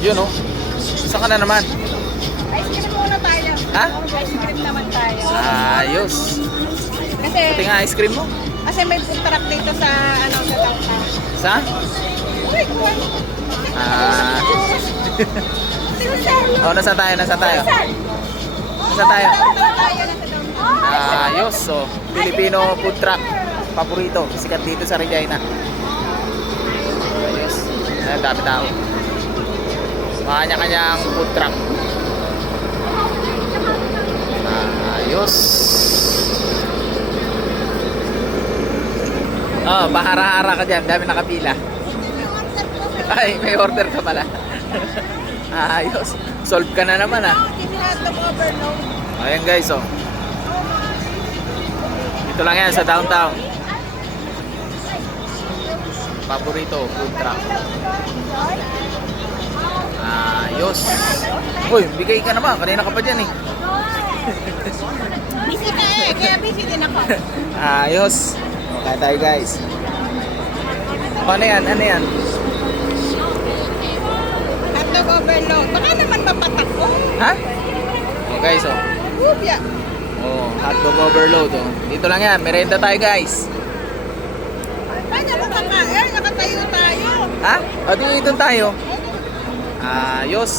Yun oh. Saan ka na naman? Ice cream muna tayo. Ha? Ice cream naman tayo. Ayos. Kasi, Pati nga ice cream mo. kasi may food truck dito sa, ano, sa downtown. Saan? Uy, kuwan. Ah. Sir, Oh, nasa tayo? Nasa tayo? Nasa tayo? downtown tayo na sa downtown. Ayos. So, Filipino food truck. Paborito. Sikat dito sa Regina. Ayos. Ayan, dami tao. Kanya-kanyang food truck. Ayos. Oh, bahara-hara ka dyan. Dami nakapila. Ay, may order ka pala. Ayos. Solve ka na naman ah. Hotdog overload. Ayan guys, oh. Dito lang yan sa downtown. Paborito, food truck. Ayos. Uy, bigay ka naman. Kanina ka pa dyan eh. Busy ka eh, kaya busy din ako. Ayos. Okay tayo guys. Ano yan? Ano yan? Hotdog overload. Baka naman mapatak ko. Ha? Oh guys, oh. Ubya. Oh, hotdog overload, oh. Dito lang yan. Merenda tayo guys. Paano makakain? Nakatayo tayo. Ha? O, dito tayo. Ayos.